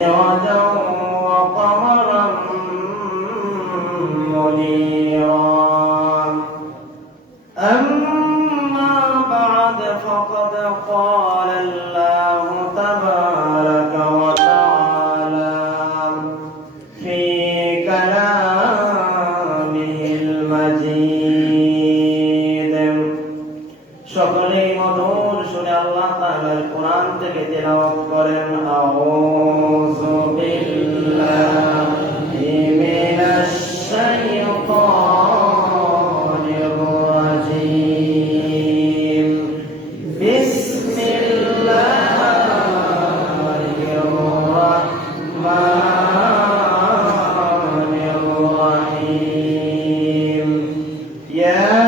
سراجا وقمرا منيرا أما بعد فقد قال الله تبارك وتعالى في كلامه المجيد সকলেই মধুর সুরে আল্লাহ তাআলার কোরআন থেকে তেলাওয়াত করেন আউযু বিল্লাহি মিনাশ শাইতানির রাজীম বিসমিল্লাহির রাহমানির রাহিম ইয়া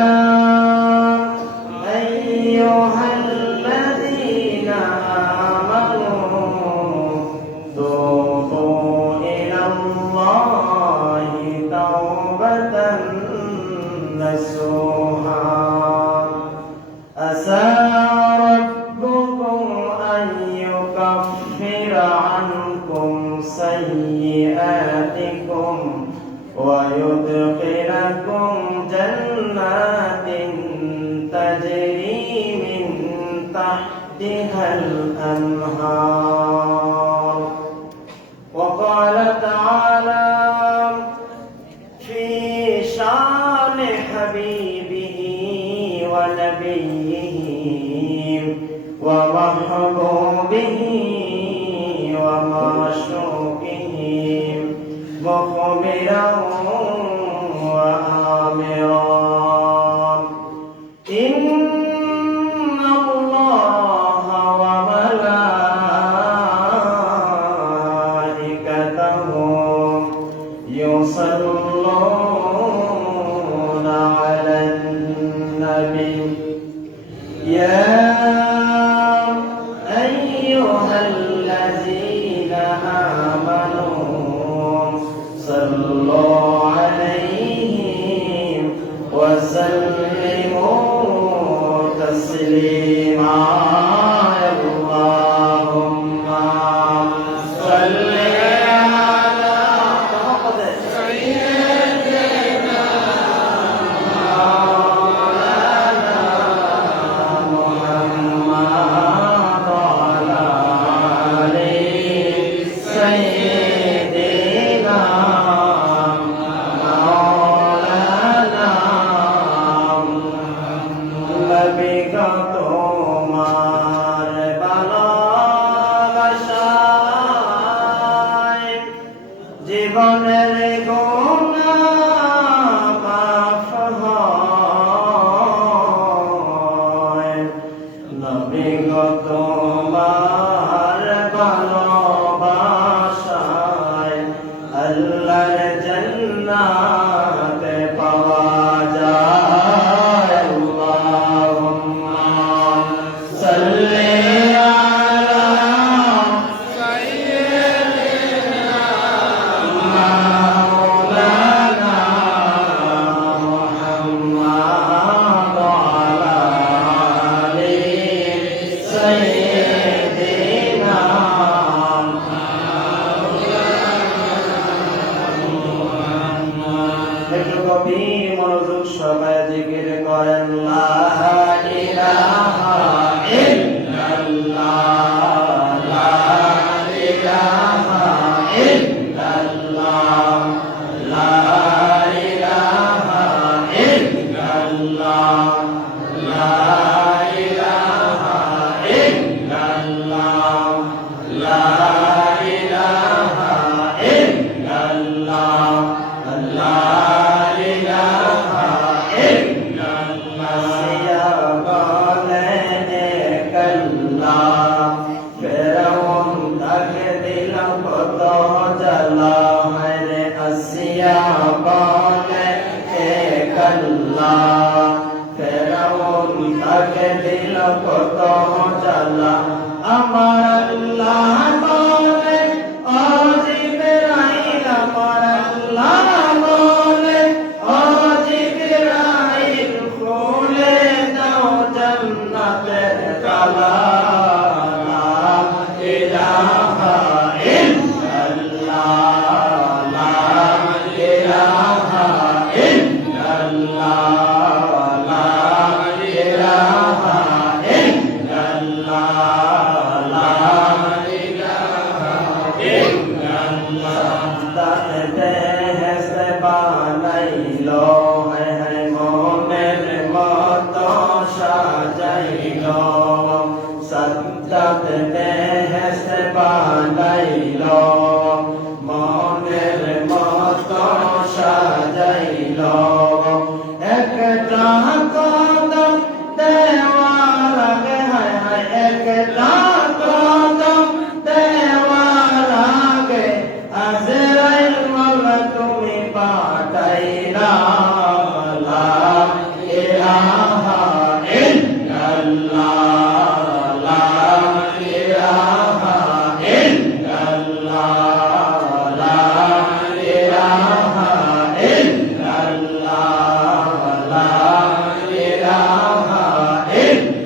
عسى ربكم أن يكفر عنكم سيئاتكم ويدخلكم جنات تجري من تحتها الأنهار وقال تعالى في شان حبيبه ونبيه ومحبوبه ومعشوقه مخبرا وآمرا إن الله وملائكته يصلون على النبي يا أيها الذين آمنوا صلوا عليه وسلموا تسليما اللهم صل জীবনের গুনাহ মাফ হয় নবী গো তোমার ভালোবাসায় আল্লাহর জান্নাত পাওয়া যায় আল্লাহুম্মা সাল্লি মনোযোগ সবাই জিকির করেন লা ইলাহা ইল্লাল্লাহ লা ইলাহা ইল্লাল্লাহ লা ইলাহা ইল্লাল্লাহ লা ইলাহা ইল্লাল্লাহ লা ইলাহা ইল্লাল্লাহ আল্লাহ কত জ্বালা আমার আল্লাহ বলে ও জিবরাইল আমার আল্লাহ বলে ও জিবরাইল খুলে দাও জান্নাতের তালা লা ইলাহা ইল্লাল্লাহ সাদ্দাত বেহেশত বানাইলো, হায় হায় মনের মতো সাজাইলো। সাদ্দাত বেহেশত বানাইলো, মনের মতো সাজাইলো। একটা কদম দেওয়ার আগে, হায় হায় একটা কদম দেওয়ার আগে আজরাইল মাওলা তুমি পাঠাইলা। লা ইলাহা ইল্লাল্লাহ, লা ইলাহা ইল্লাল্লাহ, লা ইলাহা ইল্লাল্লাহ, লা ইলাহা ইল্লাল্লাহ,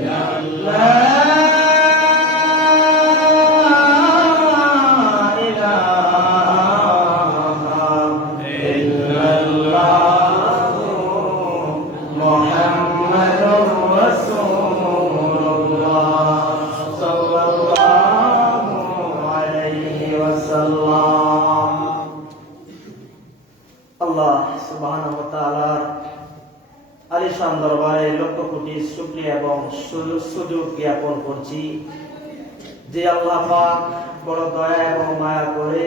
মুহাম্মাদুর রাসূলুল্লাহ সাল্লাল্লাহু আলাইহি ওয়াসাল্লাম। আল্লাহ সুবহানাহু ওয়া তাআলার আলিশান দরবারে লক্ষ কোটি শুকরিয়া এবং সুযোগ জ্ঞাপন করছি যে আল্লাহ পাক বড় দয়া এবং মায়া করে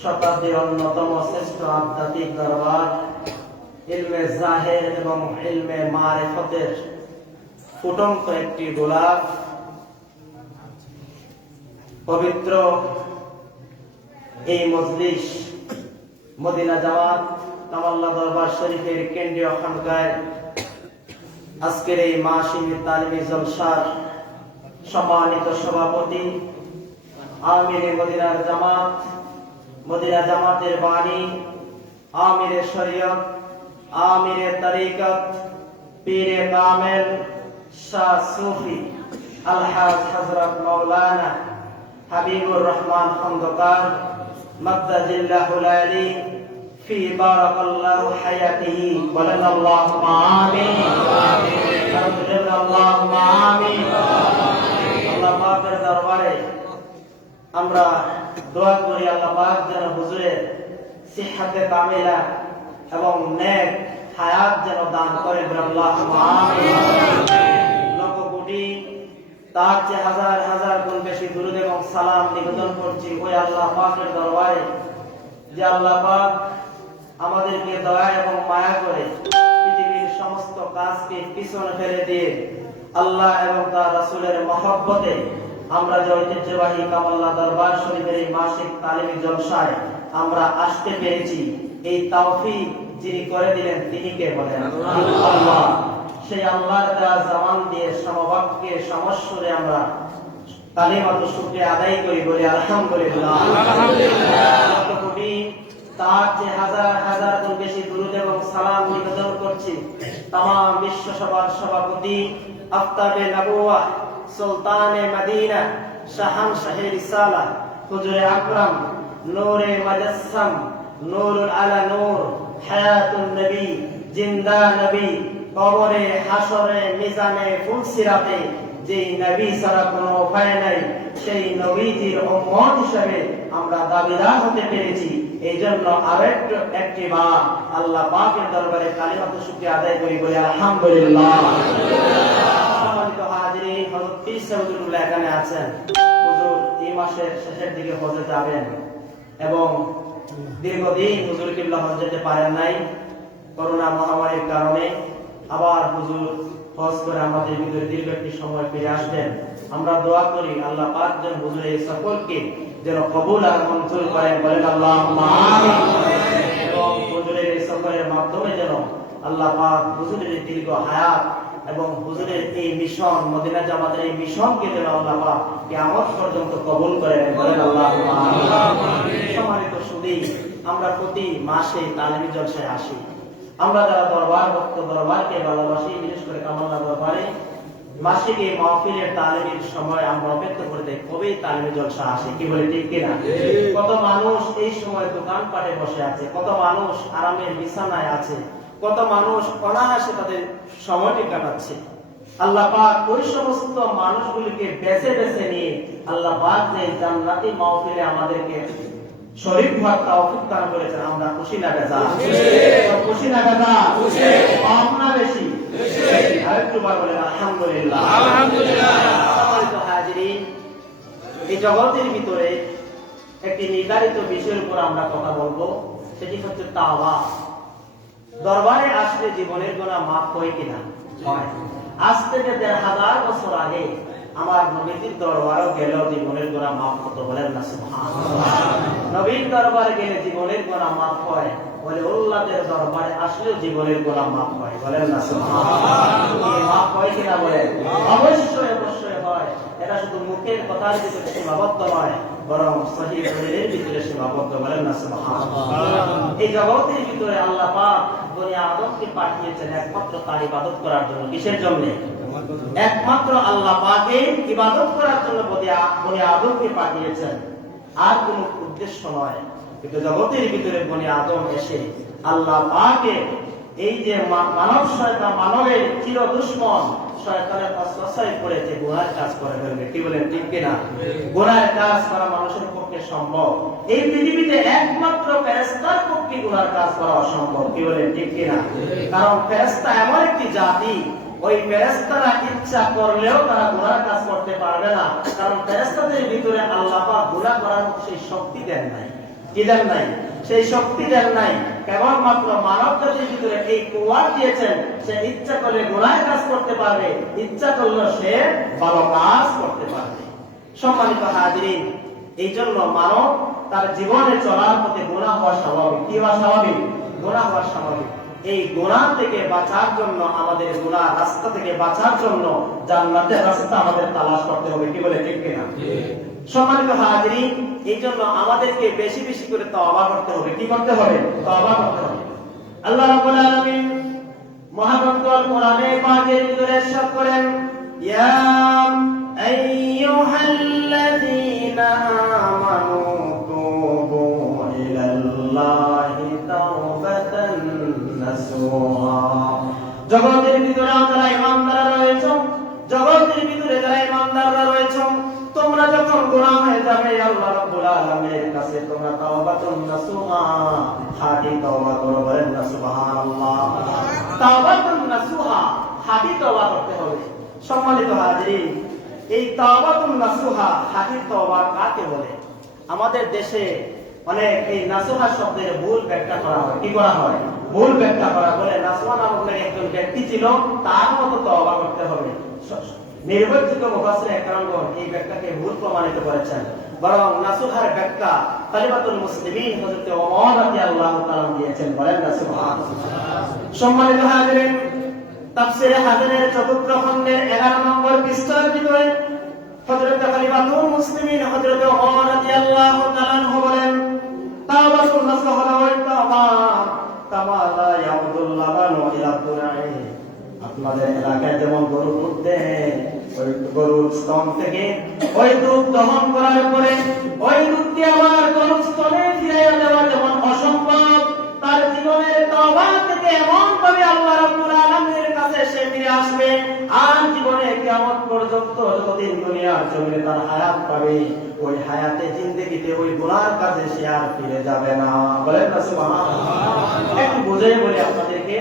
শতাব্দীর অন্যতম শ্রেষ্ঠ আধ্যাত্মিক দরবার ইলমে জাহের এবং ইলমে মারিফতের ফুটন্ত একটি গোলাপ পবিত্র এই মজলিস মদিনা জামাত কামাল্লা দরবার শরীফের কেন্দ্রীয় খানকায় আজকের এই মাসিক তালিমি জলসার সম্মানিত সভাপতি আমিরে মদিনার জামাত, মদিনা জামাতের বাণী, আমিরে শরীয়ত, আমিরে তরিকত, পীরে কামেল শাহ সুফি আলহাজ হযরত মাওলানা হাবিবুর রহমান খন্দকার মাদ্দাজিল্লাহুল আলী ফি বারাকাল্লাহু হায়াতিহি, বলেন আল্লাহুম্মা আমিন, আল্লাহুম্মা আমিন। আল্লাহ পাকের দরবারে আমরা দোয়া করি আল্লাহ পাক যেন হুজুরের সিহহাতে কামিলা এবং নেক হায়াত যেন দান করেন, আল্লাহুম্মা আমিন। লক্ষ কোটি তার চেয়ে হাজার হাজার গুণ বেশি দুরূদ এবং সালাম নিবেদন করছি ওই আল্লাহ পাকের দরবারে যে আল্লাহ পাক আমাদেরকে দয়া এবং মায়া করে পৃথিবীর সমস্ত কাজকে পিছনে ফেলে দিয়ে আল্লাহ এবং তার রাসূলের মহব্বতে আমরা যে ঐতিহ্যবাহী কামাল্লা দরবার শরীফের এই মাসিক তালিমি জলসায় আমরা আসতে পেরেছি, এই তৌফিক যিনি করে দিলেন তিনি কে বলেন? আল্লাহ। সেই আল্লাহর দেওয়া জামান দিয়ে সমবাক্যে সমস্বরে আমরা কালিমাতুশ শুকরিয়া আদায় করি, বলি আলহামদুলিল্লাহ। তার যে হাজার হাজার গুণ বেশি দুরূদ এবং সালাম নিবেদন করছি তামাম বিশ্ব সভার সভাপতি আফতাবে নবুওয়াহ সুলতানে মদিনা শাহানশাহে রিসালাহ হুজুরে আকরাম নূরে মুজাসসাম নূরুল আলা নূর হায়াতুন নবী জিন্দা নবী কবরে হাসরে মিজানে ফুলসিরাতে যেই নবী ছাড়া কোনো উপায় নাই সেই নবীজির উম্মত হিসেবে আমরা দাবিদার হতে পেরেছি। এই জন্য আরেকটু একটি বার আল্লাহ পাকের দরবারে কালিমাতুশ শুকরিয়া আদায় করি, বলি আলহামদুলিল্লাহ। সম্মানিত হাজিরিন, হযরত পীর সাহেবুল্লাহ এখানে আছেন। হুজুর এই মাসের শেষের দিকে হজে যাবেন এবং দীর্ঘদিন হুজুর কিবলা হজ যেতে পারেন নাই করোনা মহামারীর কারণে। আবার হুজুর হজ করে আমাদের ভিতরে দীর্ঘ একটি সময় ফিরে আসবেন। আমরা দোয়া করি আল্লাহ পাক যেন হুজুরের এই সফরকে যেন কবুল আর মঞ্জুর করেন, বলেন আল্লাহুম্মা আমিন। এবং হুজুরের এই সফরের মাধ্যমে যেন আল্লাহ পাক হুজুরের দীর্ঘ হায়াত এবং হুজুরের এই মিশন মদিনা জামাতের এই মিশনকে যেন আল্লাহ পাক কিয়ামত পর্যন্ত কবুল করেন, বলেন আল্লাহুম্মা আমিন। সম্মানিত সুধী, আমরা প্রতি মাসে তালিমি জলসায় আসি। আমরা যারা দরবার ভক্ত দরবারকে ভালোবাসি, বিশেষ করে কামাল্লা দরবারে মাসিক এই মাহফিলের তালিমের সময় আমরা অপেক্ষা করে দেখি কবে তালিমি জলসা আসে, কি বলে ঠিক কিনা? কত মানুষ এই সময় দোকানপাটে বসে আছে, কত মানুষ আরামের বিছানায় আছে, কত মানুষ অনায়াসে তাদের সময়টি কাটাচ্ছে। আল্লাহ পাক ওই সমস্ত মানুষগুলিকে বেছে বেছে নিয়ে আল্লাহ পাক যে জান্নাতি মাহফিলে আমাদেরকে শরীফ হওয়ার তৌফিক দান করেছেন। আমরা খুশি না বেজা? খুশি না বেজা? কম না বেশি? আরেকটু বলেন আলহামদুলিল্লাহ। সম্মানিত হাজিরিন, এই জগতের ভিতরে একটি নির্ধারিত বিষয়ের উপর আমরা কথা বলবো, সেটি হচ্ছে তাওবা। দরবারে আসলে জীবনের গুনাহ মাফ হয় কিনা? হয়। আজ থেকে ১,৫০০ বছর আগে আমার নবীর দরবারও গেলেও জীবনের গুনাহ মাফ হতো, বলেন না সুবহানাল্লাহ। নবীর দরবারে গেলে জীবনের গুনাহ মাফ হয়, বলে উল্লাহদের দরবারে আসলেও জীবনের গুনাহ মাফ হয়, বলেন না সুবহানাল্লাহ। মাফ হয় কিনা বলেন? অবশ্যই অবশ্যই হয়। এটা শুধু মুখের কথার ভিতরে সীমাবদ্ধ নয়, বরং সহিহ দলিলের ভিতরে সীমাবদ্ধ, বলেন না সুবহানাল্লাহ। এই জগতের ভিতরে আল্লাহ পাক বনি আদমকে পাঠিয়েছেন একমাত্র তার ইবাদত করার জন্য। কিসের জন্য? একমাত্র আল্লাহ পাকের ইবাদত করার জন্য বনি আদমকে পাঠিয়েছেন, আর কোনো উদ্দেশ্য নয়। কিন্তু জগতের ভিতরে বনি আদম এসে আল্লাহ পাকের এই যে মানব শয়তান, মানবের চির দুশমন শয়তানের অসহায় পড়েছে গুনার কাজ করে ফেলবে। কি বলেন, ঠিক কিনা? গুনার কাজ করা মানুষের পক্ষে সম্ভব, এই পৃথিবীতে একমাত্র ফেরেশতার পক্ষে গুনার কাজ করা অসম্ভব। কি বলেন, ঠিক কিনা? কারণ ফেরেশতা এমন একটি জাতি, ওই ফেরেশতারা ইচ্ছা করলেও তারা গুনার কাজ করতে পারবে না, কারণ ফেরেশতাদের ভিতরে আল্লাহ পাক গুনাহ করার সেই শক্তি দেন নাই। কি দেন নাই? সেই শক্তি দেন নাই। কেবলমাত্র মানব জাতির ভিতরে এই কুয়া দিয়েছেন, সে ইচ্ছা করলে গুনাহ কাজ করতে পারবে, ইচ্ছা করলে সে ভালো কাজ করতে পারবে। সম্মানিত হাজিরিন, এই জন্য মানব তার জীবনে চলার পথে গুনাহ হওয়া স্বাভাবিক। কি হওয়া স্বাভাবিক? গুনাহ হওয়া স্বাভাবিক। এই গুনাহ থেকে বাঁচার জন্য, আমাদের গুনাহ রাস্তা থেকে বাঁচার জন্য জান্নাতের রাস্তা আমাদের তালাশ করতে হবে। কি বলে, ঠিক কিনা? সম্মানিত হাজিরিন, এই জন্য আমাদেরকে বেশি বেশি করে তওবা করতে হবে। কি করতে হবে? তওবা করতে হবে। আল্লাহ রাব্বুল আলামিন মহাগ্রন্থ কোরআনে পাকের ভিতরে ইরশাদ করেন, ইয়া আইয়ুহাল্লাযীনা আমানু তুবু ইলাল্লাহি তাওবাতান নাসুহা। জগতের ভিতরে যারা ঈমানদার রয়েছে, জগতের ভিতরে যারা ঈমানদাররা রয়েছে, তোমরা যখন গুনাহ হয়ে যাবে আল্লাহ রাব্বুল আলামিনের কাছে তোমরা তাওবাতুন নাসুহা, খাঁটি তওবা করো, বলেন না সুবহানাল্লাহ। তাওবাতুন নাসুহা, খাঁটি তওবা করতে হবে। সম্মানিত হাজিরিন, এই তাওবাতুন নাসুহা, খাঁটি তওবা কাকে বলে? আমাদের দেশে অনেক এই নাসুহা শব্দের ভুল ব্যাখ্যা করা হয়। কি করা হয়? ভুল ব্যাখ্যা করা। বলে নাসুহা নামক একজন ব্যক্তি ছিল, তার মতো তওবা করতে হবে। নির্ভরযোগ্য মুফাসসির একরামগণ এই ব্যাখ্যাকে ভুল প্রমাণিত করেছেন। বরং নাসুহার ব্যাখ্যা খলিফাতুল মুসলিমিন হযরত ওমর রাদিয়াল্লাহু তাআলা দিয়েছেন, বলেন না সুবহানাল্লাহ। সম্মানিত হাজিরিন, তাফসীরে হাজারের ৪র্থ খণ্ডের ১১ নম্বর পৃষ্ঠার ভিতরে হযরত খলিফাতুল মুসলিমিন হযরত ওমর রাদিয়াল্লাহু তাআলা বলেন, তাওবাতুন নাসুহা ওয়া তাওবা কামা লা ইয়াউদুল লাবানু ইলা দুরাই। আপনাদের এলাকায় যেমন গরু দুধ দেয়, ওই গরুর স্তন থেকে ওই দুধ দহন করার পরে ওই দুধকে আবার গরুর স্তনে ফিরিয়ে দেওয়া যেমন অসম্ভব, তার জীবনের তওবা থেকে এমন ভাবে আল্লাহ রাব্বুল আলামিনের কাছে সে ফিরে আসবে, আর জীবনে কিয়ামত পর্যন্ত যতদিন দুনিয়ার জমিনে তার হায়াত পাবে, ওই হায়াতে জিন্দেগিতে ওই গুনার কাজে সে আর ফিরে যাবে না। বলেন না সুবহানাল্লাহ। একটু বুঝিয়ে বলি আপনাদেরকে,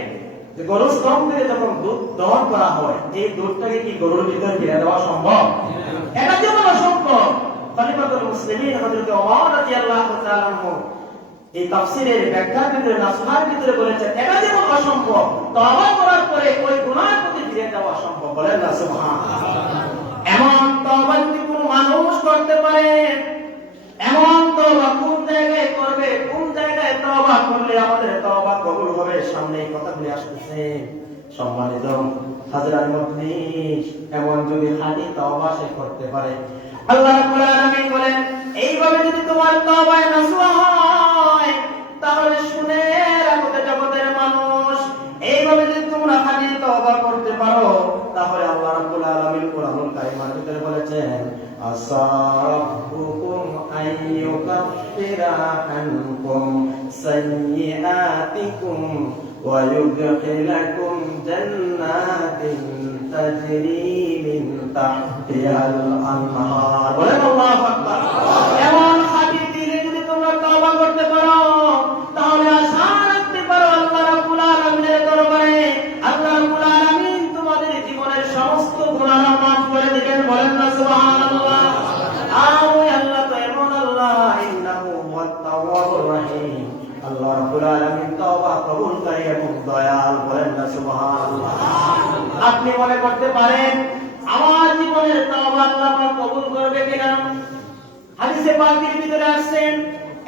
যে গরুর স্তন থেকে যখন দুধ দহন করা হয়, এই দুধটাকে কি গরুর ভিতরে ফিরে দেওয়া সম্ভব? এটা যেমন অসম্ভব, খলিফাতুল মুসলিমিন হযরত ওমর রাদিয়াল্লাহু তাআলা এই তাফসীরের ব্যাখ্যার ভিতরে নাসুহার ভিতরে বলেছেন, এটা যেমন অসম্ভব, তওবা করার পরে ওই গুনাহের প্রতি ফিরে যাওয়া সম্ভব। বলেন না সুবহানাল্লাহ। এমন তওবা যদি কোন মানুষ করতে পারে, এমন তওবা কোন জায়গায় করবে, কোন জায়গায় তওবা করলে আমাদের তওবা কবুল হবে, সামনে এই কথাগুলি আসতেছে। সম্মানিত হাজরাত মুজলিস, এমন যদি খাঁটি তওবা সে করতে পারে, আল্লাহ রাব্বুল আলামিন বলেন, এইভাবে যদি তোমার তওবায় নাসুহা হয়, তাহলে শুনে রাখো জগতের মানুষ, এইভাবে যদি তোমরা খাঁটি তওবা করতে পারো, তাহলে আল্লাহ রাব্বুল আলামিন কোরআনুল কারীমের ভিতরে বলেছেন, আসারুকুম আইয়ুকাফিরা আনকুম সাইয়্যাতিকুম ওয়া ইউদখিলাকুম জান্নাতিন তাজরি মিন তাহতিহাল আনহার। বলেন আল্লাহু আকবার। এমন খাঁটি দিলে যদি তোমরা তওবা হুয়াত তাওয়াবুর রহিম। আল্লাহ রাব্বুল আলামিন তওবা কবুলকারী এবং দয়াল। বলেন না সুবহানাল্লাহ। আপনি মনে করতে পারেন আমার জীবনের তওবা আল্লাহ পাক কবুল করবে কিনা? হাদিসে পাকের ভিতরে আসছেন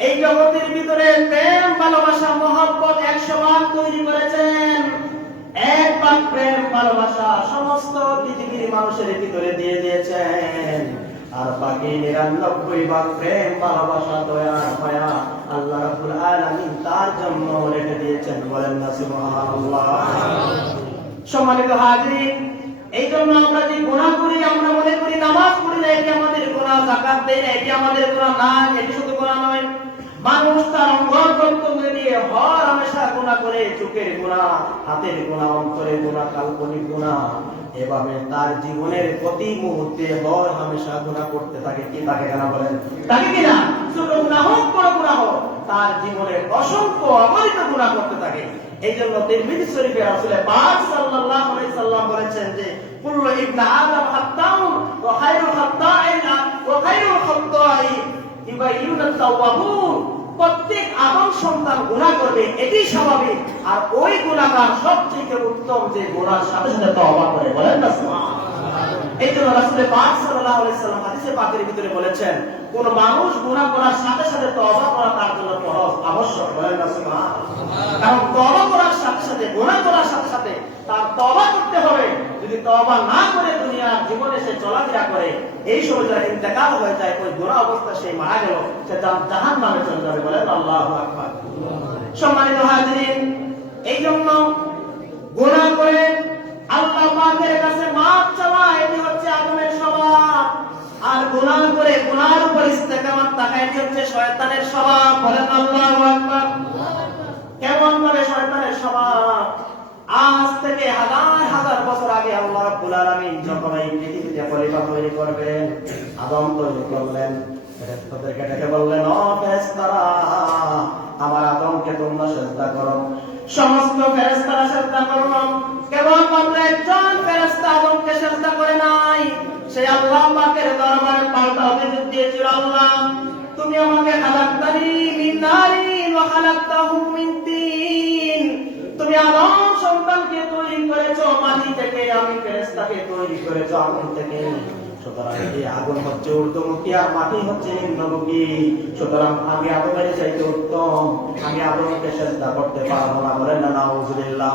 এই জগতের ভিতরে প্রেম ভালোবাসা মহব্বত 100 ভাগ তৈরি করেছেন। এক ভাগ প্রেম ভালোবাসা সমস্ত পৃথিবীর মানুষের ভিতরে দিয়ে দিয়েছেন, আর বাকি 99 ভাগ প্রেম ভালোবাসা দয়া মায়া আল্লাহ রাব্বুল আলামিন তার জন্য রেখে দিয়েছেন। বলেন না সুবহানাল্লাহ। সম্মানিত হাজিরিন, এই জন্য আমরা যে গুনাহ করি, আমরা মনে করি নামাজ পড়ি না এটি আমাদের গুনাহ, যাকাত দেই না এটি আমাদের গুনাহ। না, এটি শুধু গুনাহ নয়। মানুষ তার অঙ্গ প্রত্যঙ্গ দিয়ে হর হামেশা গুনাহ করে, চোখের গুনাহ, হাতের গুনাহ, অন্তরের গুনাহ, কাল্পনিক গুনাহ, এভাবে তার জীবনের প্রতি মুহূর্তে হর হামেশা গুনাহ করতে থাকে। কি থাকে কেন বলেন? থাকে কিনা? ছোট গুনাহ হোক বড় গুনাহ হোক, তার জীবনে অসংখ্য অগণিত গুনাহ করতে থাকে। এই জন্য তিরমিজি শরীফে রাসূল পাক সাল্লাল্লাহু আলাইহি সাল্লাম বলেছেন যে কুল্লু ইবনে আদম খাত্তাউন ওয়া খায়রুল খাত্তাইনা ওয়া খায়রুল খাত্তাইন ইবাইয়ুনাত তাওয়াবুন। প্রত্যেক আদম সন্তান গুনাহ করবে, এটি স্বাভাবিক। আর ওই গুনাহগার সবচেয়ে উত্তম যে গুনাহর সাথে সাথে তওবা করে। বলেন না সুবহানাল্লাহ। এই জন্য রাসূল পাক সাল্লাল্লাহু আলাইহি সাল্লাম হাদিসে পাকের ভিতরে বলেছেন কোন মানুষ গুনাহ করার সাথে সাথে তওবা করা তার জন্য ফরজ, আবশ্যক। বলেন না সুবহানাল্লাহ। কারণ তওবা করার সাথে সাথে গুনাহ করার সাথে সাথে তার তওবা করতে হবে। যদি তওবা না করে দুনিয়ার জীবনে সে চলাফেরা করে, এই সময় যারা ইন্তেকাল হয়ে যায়, ওই গুনাহ অবস্থা সে মারা গেল, সে জাহান্নামে চলে যাবে। বলেন আল্লাহু আকবার। সম্মানিত হাজিরিন, এই জন্য গুনাহ করে আল্লাহ পাকের কাছে মাফ চাওয়া এটি হচ্ছে আদমের স্বভাব। আর গুনাহ করে গুনাহর উপর ইস্তেকামত থাকা এটি হচ্ছে শয়তানের স্বভাব। বলেন আল্লাহু আকবার। কেমন ভাবে শয়তানের স্বভাব? আজ থেকে হাজার হাজার বছর আগে আল্লাহ রাব্বুল আলামিন যখন এই পৃথিবীতে খলিফা তৈরি করবেন, আদম তৈরি করলেন, ফেরেশতাদেরকে ডেকে বললেন, ও ফেরেশতারা, আমার আদমকে তোমরা সিজদা করো। সমস্ত ফেরেশতারা সিজদা করলো, কেবল মাত্র একজন ফেরেশতা আদমকে সিজদা করে নাই। সে আল্লাহ পাকের দরবারে পাল্টা অভিযোগ দিয়েছিল, আল্লাহ তুমি আমাকে খালাকতানি মিন নারিন ওয়া খালাকতাহু মিন তিন। তুমি আদম সন্তানকে তৈরি করেছো মাটি থেকে, আমি ফেরেশতাকে তৈরি করেছো আগুন থেকে। সুতরাং এই আগুন হচ্ছে ঊর্ধ্বমুখী আর মাটি হচ্ছে নিম্নমুখী। সুতরাং আমি আদমের চাইতে উত্তম, আমি আদমকে সিজদা করতে পারবো না। বলেন না নাউযুবিল্লাহ।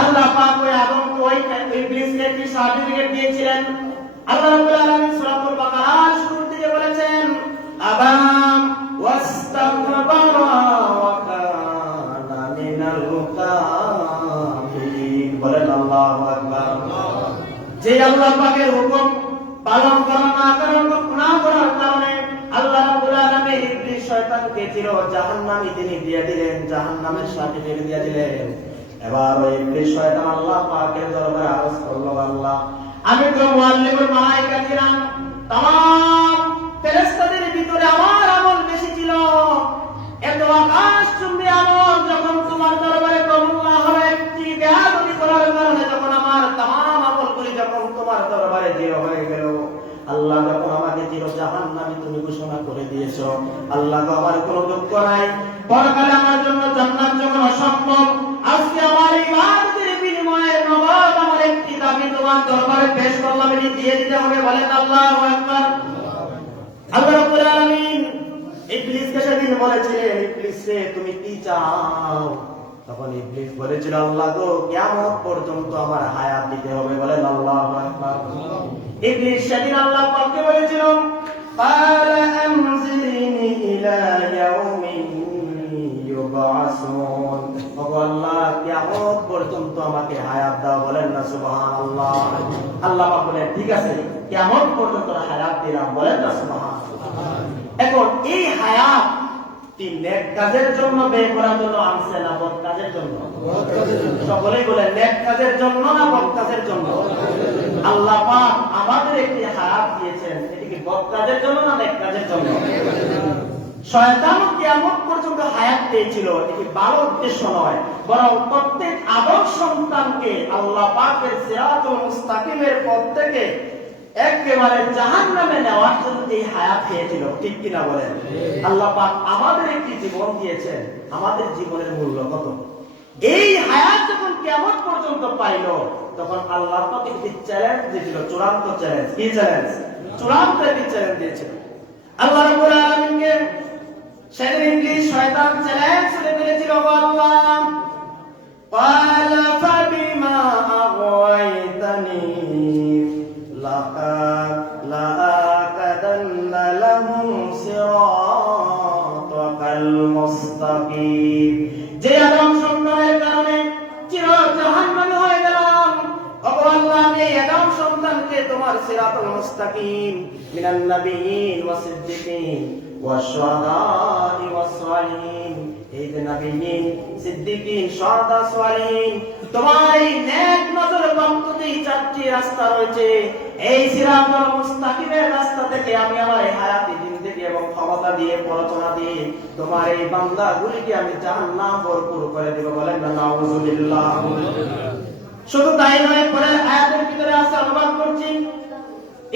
আল্লাহ পাক ওই আদমকে ওই ইবলিসকে কি সার্টিফিকেট দিয়েছিলেন? আল্লাহ রাব্বুল আলামিন সূরাতুল বাকারার শুরুর দিকে বলেছেন, আবাম ওয়াস্তাকবারা ওয়া কানা মিনাল কাফিরিন। বলেন আল্লাহু আকবার। যে আল্লাহ পাকের হুকুম পালন করা না করার কারণে আল্লাহ রাব্বুল আলামিন ইবলিস শয়তানকে চির জাহান্নামী তিনি দিয়ে দিলেন, জাহান্নামের সার্টিফিকেট দিয়ে দিলেন। এবার ওই ইবলিস শয়তান আল্লাহ পাকের দরবারে আরজ করলো, আল্লাহ আমি তো মুআল্লিমুল মালায়েকা ছিলাম, तमाम ফেরেশতাদের ভিতরে আমার আমল বেশি ছিল। এত আকাশচুম্বী আমল যখন তোমার দরবারে কবুল না হয়, একটি বেয়াদবি করার কারণে যখন আমার तमाम আমলগুলি যখন তোমার দরবারে জিরো হয়ে গেল, আল্লাহ যখন আমাকে চির জাহান্নামী তুমি ঘোষণা করে দিয়েছো, আল্লাহ তো আমার কোনো দুঃখ নাই। পরকালে আমার জন্য জান্নাত যখন অসম্ভব, আজকে আমার ইবাদতের বিনিময়ে নগদ আমার একটি দাবি তোমার দরবারে পেশ করলাম, এটি দিয়ে দিতে হবে। বলেন আল্লাহু আকবার। আল্লাহ রাব্বুল আলামিন ইবলিসকে সেদিন বলেছিলেন, ইবলিস রে তুমি কি চাও? তখন ইবলিস বলেছিল, আল্লাহ গো কিয়ামত পর্যন্ত আমার হায়াত দিতে হবে। বলেন আল্লাহু আকবার। ইবলিস সেদিন আল্লাহ পাককে বলেছিল, ক্বালা আনজিরনি ইলা ইয়াউমিন ইউবআসুন। ওগো আল্লাহ কিয়ামত পর্যন্ত আমাকে হায়াত দাও। বলেন না সুবহানাল্লাহ। আল্লাহ পাক বলেন, ঠিক আছে কিয়ামত পর্যন্ত হায়াত দিলাম। বলেন না সুবহানাল্লাহ। এখন এই হায়াত তিন নেক কাজের জন্য ব্যয় করার জন্য আনছে না বদ কাজের জন্য? সকলেই বলেন নেক কাজের জন্য না বদ কাজের জন্য? আল্লাহ পাক আমাদের একটি হায়াত দিয়েছেন, এটি কি বদ কাজের জন্য না নেক কাজের জন্য? শয়তান কিয়ামত পর্যন্ত হায়াত পেয়েছিল, এটি ভালো উদ্দেশ্য নয়, বরং প্রত্যেক আদম সন্তানকে আল্লাহ পাকের সিরাতুল মুস্তাকিমের পথ থেকে একেবারে জাহান্নামে নেওয়ার জন্য এই হায়াত খেয়েছিল, ঠিক কিনা বলেন? আল্লাহ পাক আমাদের একটি জীবন দিয়েছেন, আমাদের জীবনের মূল্য কত? এই হায়াত যখন কিয়ামত পর্যন্ত পাইল, তখন আল্লাহ পাক একটি চ্যালেঞ্জ দিয়েছিল, চূড়ান্ত চ্যালেঞ্জ। কি চ্যালেঞ্জ? চূড়ান্ত একটি চ্যালেঞ্জ দিয়েছিল আল্লাহ রাব্বুল আলামিনকে। সেদিন ইবলিস শয়তান চ্যালেঞ্জ করে ফেলেছিল, আল্লাহ قال فبما أغويتني لأقعدن لهم صراطك المستقيم। যে আদম সন্তানের কারণে চির জাহান্নামী হয়ে গেলাম, ওগো আল্লাহ আমি এই আদম সন্তানকে তোমার সিরাতুল মুস্তাকিম মিনান নাবিয়িন ওয়াস সিদ্দিকিন ওয়াস শুহাদা'i ওয়াস সালিহিন, এই যে নবীন, সিদ্দিকিন, শুহাদা, সালিহিন, তোমার এই নেক নজর প্রাপ্ত যে চারটি রাস্তা রয়েছে, এই সিরাতুল মুস্তাকিমের রাস্তা থেকে আমি আমার এই হায়াতি জিন্দেগি এবং ক্ষমতা দিয়ে, পরচনা দিয়ে তোমার এই বান্দাগুলিকে আমি জাহান্নাম ভরপুর করে দেব। বলেন না নাউযুবিল্লাহ। শুধু তাই নয়, পরের আয়াতের ভিতরে আছে, অনুবাদ করছি,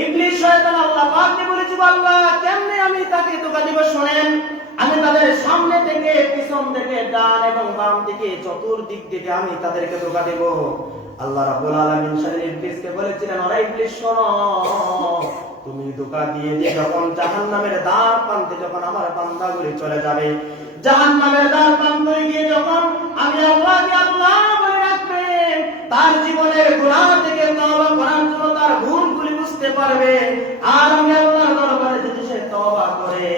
ইবলিস শয়তান আল্লাহ পাককে বলেছিল, আল্লাহ কেমনে আমি তাকে ধোঁকা দিব? শুনেন, আমি তাদের সামনে থেকে, পিছন থেকে, ডান এবং বাম দিকে, চতুর্দিক থেকে আমি তাদেরকে ধোঁকা দেব। আল্লাহ রাব্বুল আলামিন সেদিন ইবলিসকে বলেছিলেন, ওরে ইবলিস শোনো, তুমি ধোঁকা দিয়ে দিয়ে যখন জাহান্নামের দ্বার প্রান্তে যখন আমার বান্দাগুলি চলে যাবে, জাহান্নামের দ্বার প্রান্তে গিয়ে যখন আমি আল্লাহকে আল্লাহ বলে রাখবেন, তার জীবনের গুনাহ থেকে তওবা করার জন্য তার ভুলগুলি বুঝতে পারবে, আর আমি আল্লাহর দরবারে যদি সে তওবা করে,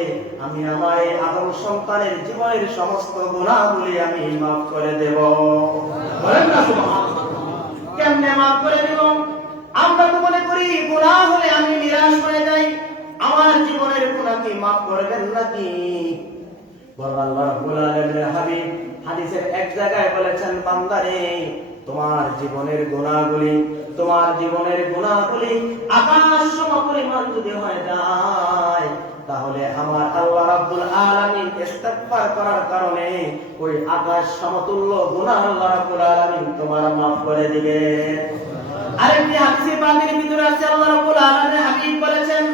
আমি আমার এই আদম সন্তানের জীবনের সমস্ত গুনাহগুলি আমি মাফ করে দেব। বলেন না সুবহানাল্লাহ। কেমনে মাফ করে দেব? আমরা তো মনে করি গুনাহ হলে আমি নিরাশ হয়ে যাই, আমার জীবনের গুনাহ কি মাফ করবেন নাকি? বলেন আল্লাহ রাব্বুল আলামিনের হাবিব হাদিসের এক জায়গায় বলেছেন, বান্দারে তোমার জীবনের গুনাহগুলি, তোমার জীবনের গুনাহগুলি আকাশ সমপরিমাণ যদি হয়ে যায়, তাহলে আমার আল্লাহ রাব্বুল আলামিন ইস্তিগফার করার কারণে ওই আকাশ সমতুল্য গুনাহ আল্লাহ রাব্বুল আলামিন তোমার maaf করে দিবে। আরেকটি হাদিসে পাকের ভিতরে আছে, আল্লাহ রাব্বুল আলামিন হাবিব বলেছেন,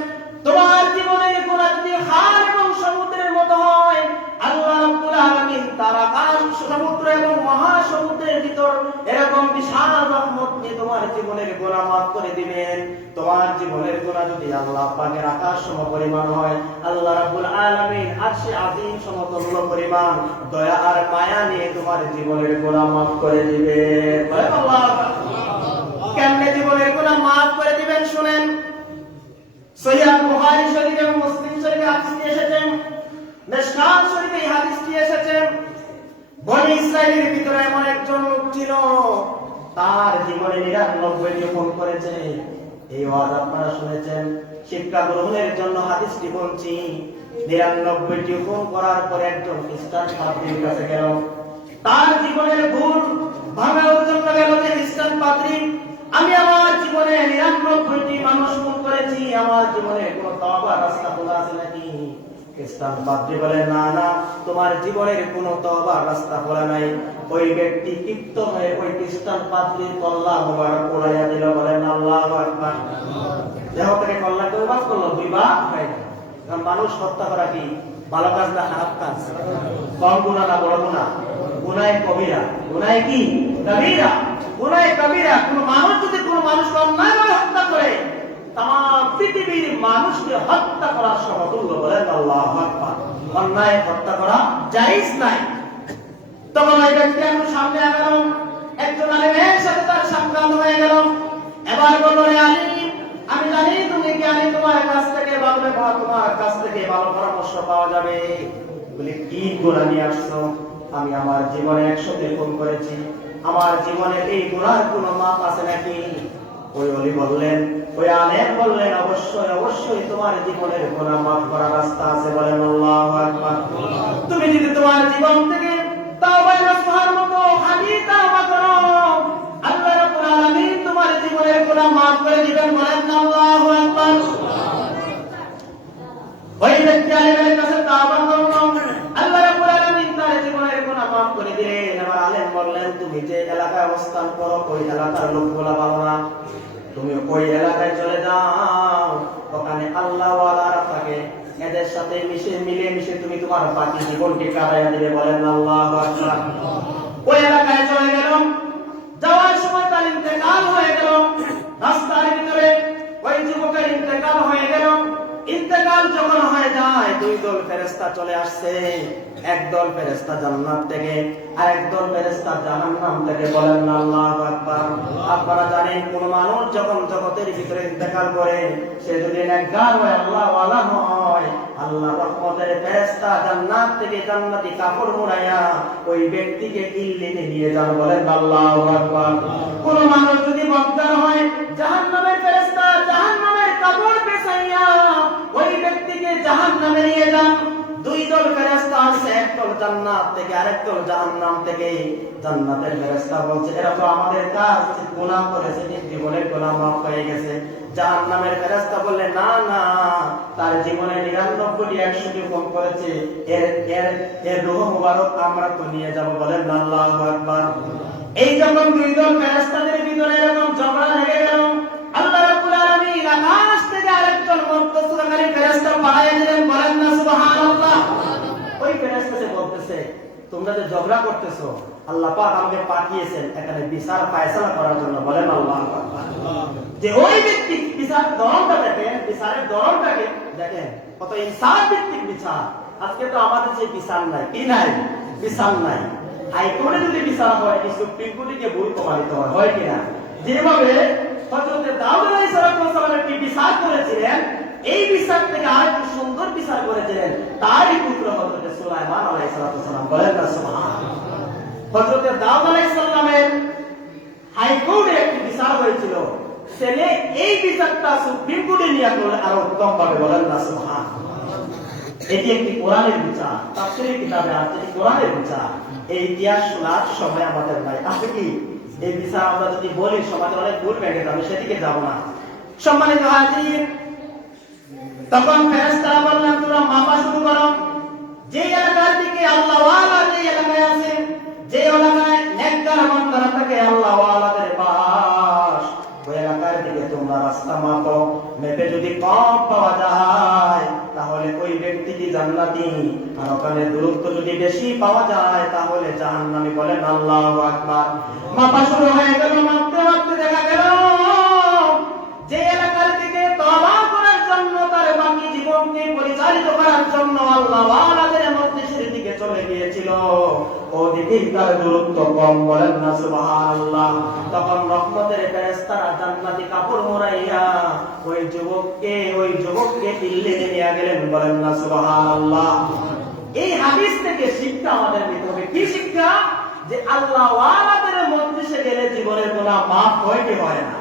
তোমার জীবনের গুনাহ যদি খাল এবং সমুদ্রের মতো হয়, আল্লাহ রাব্বুল আলামিন তার আকাশ সমুদ্র এবং মহাসমুদ্রের ভিতর এরকম বিশাল রহমত নিয়ে তোমার জীবনের গুনাহ maaf করে দিবেন। তোমার জীবনের গুনাহ যদি আল্লাহ পাকের আকাশ সমপরিমাণ হয়, আল্লাহ রাব্বুল আলামিন আরশে আজিম সমতুল্য পরিমাণ দয়া আর মায়া নিয়ে তোমার জীবনের গুনাহ maaf করে দিবেন। বলেন আল্লাহ। কেমনে জীবনের গুনাহ maaf করে দিবেন শুনেন। সহিহ বুখারী শরীফ এবং মুসলিম শরীফে হাদিসটি এসেছেন, মিশকাত শরীফে এই হাদিসটি এসেছেন। বনি ইসরাইলের ভিতরে এমন একজন লোক ছিল, তার জীবনে 99টি খুন করেছে। এই ওয়াজ আপনারা শুনেছেন, শিক্ষা গ্রহণের জন্য হাদিসটি বলছি। 99টি খুন করার পরে একজন খ্রিস্টান পাদ্রীর কাছে গেল, তার জীবনের ভুল ভাঙার জন্য গেল যে খ্রিস্টান পাদ্রী, আমি আমার জীবনে 99টি মানুষ খুন করেছি, আমার জীবনে কোনো তওবার রাস্তা খোলা আছে নাকি? খ্রিস্টান পাদ্রী বলে, না না, তোমার জীবনের কোনো তওবার রাস্তা খোলা নাই। ওই ব্যক্তি ক্ষিপ্ত হয়ে ওই খ্রিস্টান পাদ্রীর কল্লা মোবারক উড়াইয়া দিল। বলেন আল্লাহু আকবার। দেহ থেকে কল্লা করে বাস করলো, বিবাহ হয় না। কারণ মানুষ হত্যা করা কি ভালো কাজ না খারাপ কাজ? কম গুনাহ না বড় গুনাহ? গুনাহে কবিরা। গুনাহে কি? কবিরা। গুনাহে কবিরা। কোন মানুষ যদি কোন মানুষকে অন্যায়ভাবে হত্যা করে, তাম পৃথিবীর মানুষকে হত্যা করার সমতুল্য। বলেন আল্লাহু আকবার। অন্যায় হত্যা করা জায়েজ নাই। তখন ওই ব্যক্তি আমার সামনে আগালো, একজন আলেমের সাথে তার সাক্ষাৎ হয়ে গেল। এবার বলল, রে আলিম, আমি জানি তুমি জ্ঞানী, তোমার কাছ থেকে ভালো ব্যবহার, তোমার কাছ থেকে ভালো পরামর্শ পাওয়া যাবে। বলে, কি গুনাহ নিয়ে আসছো? আমি আমার জীবনে 100টি খুন করেছি, আমার জীবনে এই গুনার কোনো মাপ আছে নাকি? ওই ওলি বললেন, ওই আলেম বললেন, অবশ্যই অবশ্যই তোমার জীবনের গুনাহ মাফ করার রাস্তা আছে। বলেন আল্লাহু আকবার। তুমি যদি তোমার জীবন থেকে তাওবা নসুহার মতো খালি তাওবা করো, আল্লাহ রাব্বুল আলামিন তোমার জীবনের গুনাহ মাফ করে দিবেন। বলেন আল্লাহু আকবার। ওই ব্যক্তি আলেমের কাছে তাওবা করলো, আল্লাহ রাব্বুল আলামিন তার জীবনের গুনাহ মাফ করে দিলেন। এবার আলেম বললেন, তুমি যে এলাকায় অবস্থান করো ওই এলাকার লোকগুলা ভালো না, তুমি ওই এলাকায় চলে যাও, ওখানে আল্লাহ ওয়ালারা থাকে, এদের সাথে মিশে তুমি তোমার বাকি জীবনকে কাটাইয়া দিবে। বলেন আল্লাহু আকবার। ওই এলাকায় চলে গেলাম, যাওয়ার সময় তার ইন্তেকাল হয়ে গেল। রাস্তার ভিতরে ওই যুবকের ইন্তেকাল হয়ে গেল। ইন্তেকাল যখন হয়ে যায়, দুই দল ফেরেশতা চলে আসছে। একদল ফেরেশতা জান্নাত থেকে আর একদল ফেরেশতা জাহান্নাম থেকে। বলেন আল্লাহু আকবার। আপনারা জানেন, কোন মানুষ যখন জগতের ভিতরে ইন্তেকাল করে, সে যদি নেককার হয়, আল্লাহ ওয়ালা হয়, আল্লাহ রহমতের ফেরেশতা জান্নাত থেকে জান্নাতি কাপড় মুড়াইয়া ওই ব্যক্তিকে ইল্লিনে নিয়ে যান। বলেন আল্লাহু আকবার। কোন মানুষ যদি বদকার হয়, জাহান্নামের ফেরেশতা জাহান্নামের কাপড় পেছাইয়া ওই ব্যক্তিকে জাহান্নামে নিয়ে যান। দুই দল ফেরেশতা আছে, একদল জান্নাত থেকে আরেক দল জাহান্নাম থেকে। জান্নাতের ফেরেশতা বলছে, এরা তো আমাদের কাজ গুনাহ করেছে, জীবনে গুনাহ মাফ হয়ে গেছে। জাহান্নামের ফেরেশতা বললে, না না, তার জীবনে 99টি 100টি ফোন করেছে, এর রূহ মুবারক আমরা তো নিয়ে যাব। বলেন আল্লাহু আকবার। এই যখন দুই দল ফেরেশতাদের ভিতরে এরকম ঝগড়া লেগে গেল, আল্লাহ রাব্বুল আলামিন আকাশ থেকে আরেকজন মধ্যস্থতাকারী ফেরেশতা পাঠিয়ে দিলেন। বলেন না সুবহানাল্লাহ। ওই ফেরেশতা বলতেছে, তোমরা যে ঝগড়া করতেছো, আল্লাহ পাক আমাকে পাঠিয়েছেন এখানে বিচার ফায়সালা করার জন্য। বলেন আল্লাহু আকবার। যে ওই ব্যক্তি বিচার ধরনটা দেখেন, বিচারের ধরনটাকে দেখেন, কত ইনসাফ ভিত্তিক বিচার। আজকে তো আমাদের যে বিচার নাই, কি নাই? বিচার নাই। হাইকোর্টে যদি বিচার হয়, সুপ্রিম কোর্টে গিয়ে ভুল প্রমাণিত হয় কিনা? যেভাবে হযরত দাউদ আলাইহিস সালাম একটি বিচার করেছিলেন, এই বিচার থেকে আরেকটু সুন্দর বিচার করেছিলেন তারই পুত্র হযরত সুলাইমান আলাইহিস সালাম। বলেন না সুবহানাল্লাহ। হযরত দাউদ আলাইহিস সালামের হাইকোর্টে একটি বিচার হয়েছিল, ছেলে এই বিচারটা সুপ্রিম কোর্টে নিয়ে করলে আরো উত্তম ভাবে। বলেন না সুবহানাল্লাহ। এটি একটি কোরআনের বিচার, তাফসীরের কিতাবে আছে এটি কোরআনের বিচার। এই ইতিহাস শোনার সময় আমাদের নাই। আছে কি? এই বিচার আমরা যদি বলি সমাজে অনেক ভুল ভেঙে যাবে, সেদিকে যাব না। সম্মানিত হাজির, তখন ফেরেশতারা বললেন, তোমরা মাপা শুরু করো। যে এলাকার দিকে আল্লাহ ওয়ালা যে এলাকায় আছে, যে এলাকায় নেককার বান্দারা থাকে, আল্লাহ ওয়ালাদের বাস, ওই এলাকার দিকে তোমরা রাস্তা মাপো। মেপে যদি কম পাওয়া যায় তাহলে ওই ব্যক্তিটি জান্নাতি, আর ওখানে দূরত্ব যদি বেশি পাওয়া যায় তাহলে জাহান্নামী। বলেন আল্লাহু আকবার। মাপা শুরু হয়ে গেল। মাপতে মাপতে দেখা গেল যে এলাকার দিকে তওবা করার জন্য, তার বাকি জীবনকে পরিচালিত করার জন্য আল্লাহ ওয়ালাদের মজলিসের দিকে চলে গিয়েছিল, ওদিকে তার দূরত্ব কম। বলেন না সুবহানাল্লাহ। তখন রহমতের ফেরেশতারা জান্নাতি কাপড় মোড়াইয়া ওই যুবককে ইল্লিনে নিয়ে গেলেন। বলেন না সুবহানাল্লাহ। এই হাদিস থেকে শিক্ষা আমাদের নিতে হবে। কি শিক্ষা? যে আল্লাহ ওয়ালাদের মজলিসে গেলে জীবনের গুনাহ মাফ হয় কি হয় না?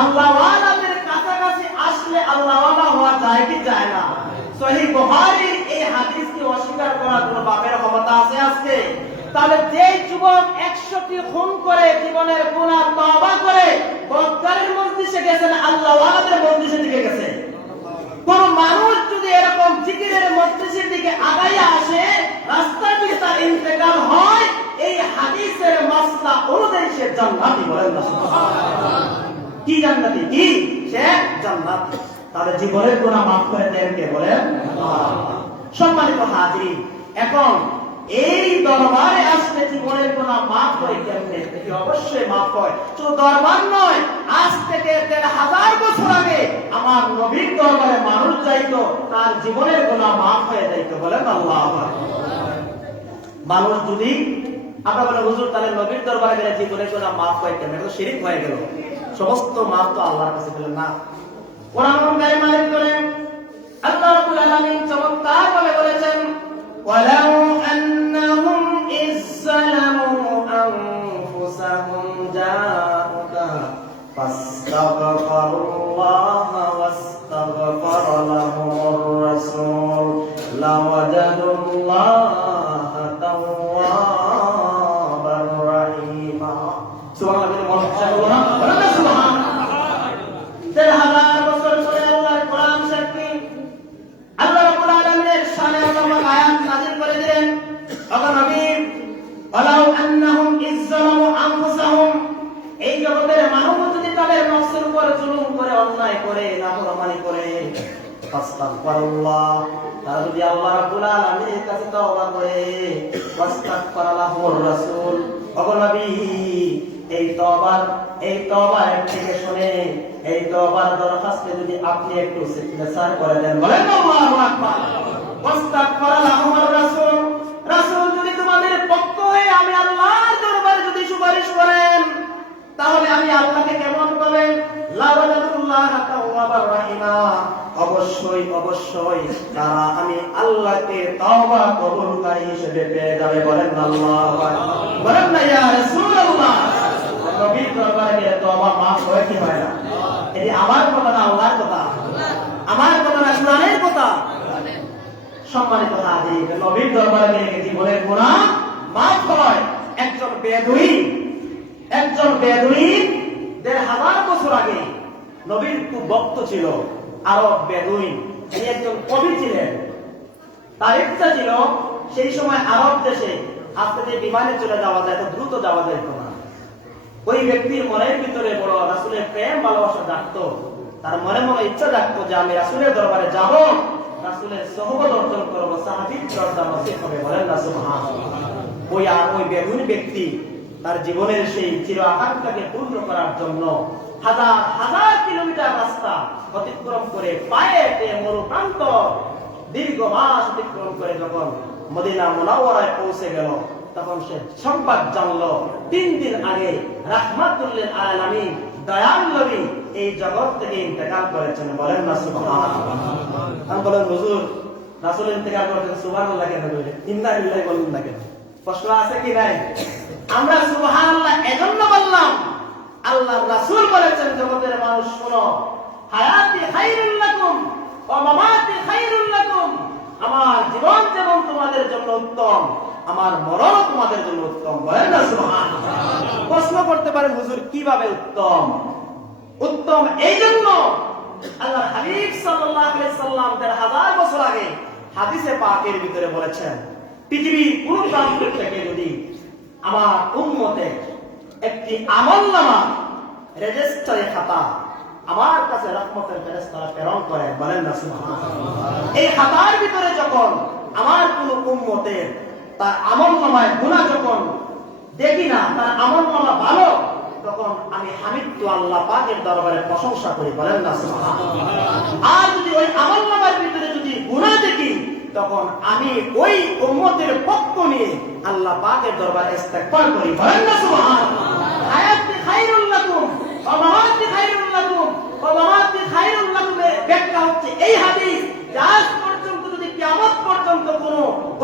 আল্লাহ ওয়ালাদের কাছাকাছি আসলে আল্লাহ ওয়ালা হওয়া যায় কি যায় না? সহিহ বুখারী এই হাদিসকে অস্বীকার করার কোনো বাপের ক্ষমতা আছে আজকে? তাহলে যে যুবক 100টি খুন করে জীবনের গুনাহ তওবা করে বদকারের মজলিসে গেছেন, আল্লাহ ওয়ালাদের মজলিসে দিকে গেছে। কোন মানুষ যদি এরকম জিকিরের মজলিসের দিকে আগাইয়া আসে, রাস্তার দিকে তার ইন্তেকাল হয়, এই হাদিসের মাসলা অনুযায়ী সে জান্নাতি। বলেন না সুবহানাল্লাহ। কি জান্নাতি? কি সে জান্নাতি। তাহলে জীবনের গুনাহ মাফ করে দেন কে? বলেন আল্লাহ। সম্মানিত হাজির, এখন এই দরবারে আসলে জীবনের গুনাহ মাফ হয় কেমনে? এটি অবশ্যই মাফ হয়। শুধু দরবার নয়, আজ থেকে 1000 বছর আগে আমার নবীর দরবারে মানুষ যাইতো, তার জীবনের গুনাহ মাফ হয়ে যাইতো। বলেন আল্লাহু আকবার। মানুষ যদি আমরা বলে, হুজুর তাহলে নবীর দরবারে গেলে জীবনের গুনাহ মাফ হয় কেমনে? এটা তো শিরক হয়ে গেল। সমস্ত মাফ তো আল্লাহর কাছে বলেন না। কোরআন কারিমে বলেন, আল্লাহ রাব্বুল আলামিন চমৎকার ভাবে বলেছেন, ওয়ালাউ আন্নাহুম ইজ্জালামু আনফুসাহুম জাআকা ফাস্তাগফিরুল্লাহা ওয়াস্তাগফারা লাহুমুর রাসূল লাওয়াজাদুল্লাহা তাওয়াবার রাহিমা। সুবহানাল্লাহ। সুবহানাল্লাহ। 1000 বছর পরে আল্লাহর কোরআন সাক্ষী, আল্লাহ রাব্বুল আলামিনের শানে আল্লাহ আয়াত নাযিল করে দিলেন। আস্তাগফিরুল্লাহ, তারা যদি আল্লাহ রাব্বুল আলামিনের কাছে তওবা করে, ওয়াস্তাগফারা লাহুর রাসূল, ওগো নবী এই তওবার থেকে শুনে এই তওবার দরখাস্তে যদি আপনি একটু সিগনেচার করে দেন, বলেন আল্লাহু আকবার। ওয়াস্তাগফারা লাহুর রাসূল, রাসূল যদি তোমাদের পক্ষ হয়ে আমি আল্লাহর দরবারে যদি সুপারিশ করেন, তাহলে আমি আল্লাহকে কেমন পাবেন? লা ওয়ালাদুল্লাহ তাওয়াবার রাহিমা, অবশ্যই তারা আমি আল্লাহকে তওবা কবুলকারী হিসেবে পেয়ে যাবে, বলেন আল্লাহু আকবার। বলেন না ইয়া রাসূলুল্লাহ, নবীর দরবারে গেলে তওবা মাফ হয় কি হয় না? এটি আমার কথা না আল্লাহর কথা? আমার কথা না কোরআনের কথা? সম্মানিত হাজির, নবীর দরবারে গেলে জীবনের গুনাহ মাফ হয়। একজন বেদুইন ১,৫০০ বছর আগে নবীর খুব ভক্ত ছিল, আরব বেদুইন, তিনি একজন কবি ছিলেন। তার ইচ্ছা ছিল সেই সময় আরব দেশে আজকে যে বিমানে চলে যাওয়া যায়, তো দ্রুত যাওয়া যায় না। ওই ব্যক্তির মনের ভিতরে বড় রাসূলের প্রেম ভালোবাসা জাগতো, তার মনে ইচ্ছা জাগতো যে আমি রাসূলের দরবারে যাব, রাসূলের সোহবত অর্জন করবো, সাহাবীর দরজা নসিব হবে, বলেন না সুবহানাল্লাহ। ওই বেদুইন ব্যক্তি তার জীবনের সেই চির আকাঙ্ক্ষাকে পূর্ণ করার জন্য হাজার কিলোমিটার রাস্তা অতিক্রম করে পায়ে হেঁটে মরুপ্রান্ত দীর্ঘ মাস অতিক্রম করে যখন মদিনা মুনাওয়ারায় পৌঁছে গেল, তখন সে সংবাদ জানলো ৩ দিন আগে রাহমাতুল লিল আলামিন দয়াল নবী এই জগৎ থেকে ইন্তেকাল করেছেন, বলেন না সুবহানাল্লাহ। আমি বলেন হুজুর রাসূল ইন্তেকাল করেছেন, সুবহানাল্লাহ কেন বললেন? ইন্না লিল্লাহি বলুন না কেন? প্রশ্ন আছে কি নাই? আমরা সুবহানাল্লাহ এজন্য বললাম, আল্লাহর রাসূল বলেছেন জগতের মানুষ শোনো, হায়াতি খায়রুল লাকুম ওয়া মামাতি খায়রুল লাকুম, আমার জীবন যেমন তোমাদের জন্য উত্তম, আমার মরণ তোমাদের জন্য উত্তম, বলেন না সুবহানাল্লাহ। প্রশ্ন করতে পারেন হুজুর কিভাবে উত্তম? উত্তম এই জন্য আল্লাহর হাবিব সাল্লাল্লাহু আলাইহি সাল্লাম ১,৫০০ বছর আগে হাদিসে পাকের ভিতরে বলেছেন, পৃথিবীর কোন প্রান্ত থেকে যদি আমার উম্মতের একটি আমলনামা রেজিস্টারে খাতা আমার কাছে রহমতের ফেরেশতারা প্রেরণ করে, বলেন না সুবহানাল্লাহ। এই খাতার ভিতরে যখন আমার কোন উম্মতের তার আমলনামায় গুনাহ যখন দেখি না, তার আমলনামা ভালো, তখন আমি হামিদু আল্লাহ পাকের দরবারে প্রশংসা করি, বলেন না সুবহানাল্লাহ। আর যদি ওই আমলনামার ভিতরে যদি গুনাহ দেখি, তখন আমি ওই উম্মতের পক্ষ নিয়ে আল্লাহ পাকের দরবারে ইস্তেগফার করি, বলেন না সুবহানাল্লাহ। হায়াতি খায়রুল লাকুম ওয়া মামাতি খায়রুল লাকুম ওয়া মামাতি খায়রুল লাকুম ব্যাখ্যা হচ্ছে এই হাদিস, আজ পর্যন্ত যদি কিয়ামত পর্যন্ত কোন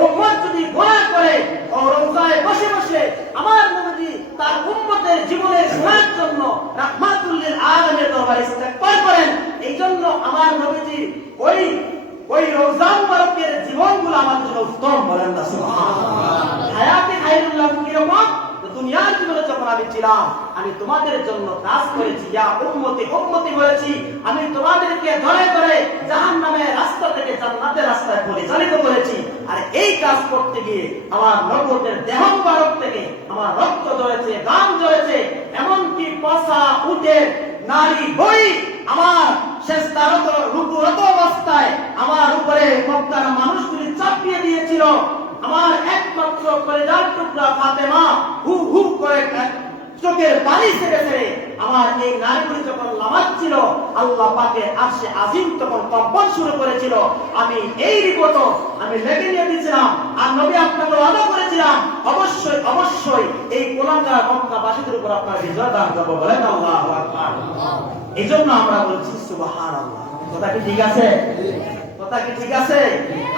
উম্মত যদি গুনাহ করে ও রোজায় বসে বসে আমার নবী তার উম্মতের জীবনের গুনাহের জন্য রাহমাতুল লিল আলামিনের দরবারে ইস্তেগফার করেন, এইজন্য আমার নবীজি ওই রোজা মুবারকের জীবনগুলো আমাদের জন্য উত্তম, বলেন না সুবহানাল্লাহ। হায়াতে খায়রুল লাকুম কিরকম? দুনিয়ার জীবনে যখন আমি ছিলাম, আমি তোমাদের জন্য কাজ করেছি, ইয়া উম্মতি উম্মতি বলেছি, আমি তোমাদেরকে ধরে ধরে জাহান্নামের রাস্তা থেকে জান্নাতের রাস্তায় পরিচালিত করেছি। আর এই কাজ করতে গিয়ে আমার নবুয়তের দেহ মুবারক থেকে আমার রক্ত ঝরেছে, গাম ঝরেছে, এমনকি পচা উটের নারী বই আমার শেষদারত রুকুরত অবস্থায় আমার উপরে মক্কার মানুষগুলি চাপিয়ে দিয়েছিল। আমার একমাত্র কলিজার টুকরা ফাতেমা হু হু করে চোখের পানি ছেড়ে ছেড়ে আমার এই নারীগুলি যখন লামাচ্ছিল, আল্লাহ পাকের আরশে আজিম তখন কম্পন শুরু করেছিল। আমি এই রিপোর্ট আমি লেখে নিয়ে দিয়েছিলাম, আর নবী আপনাকে ওয়াদা করেছিলাম অবশ্যই এই কোলাঙ্গার মক্কাবাসীদের উপর আপনার বিজয় দান করবো, বলেন আল্লাহু আকবার। এই জন্য আমরা বলছি সুবহানাল্লাহ। কথা কি ঠিক আছে? কথা কি ঠিক আছে?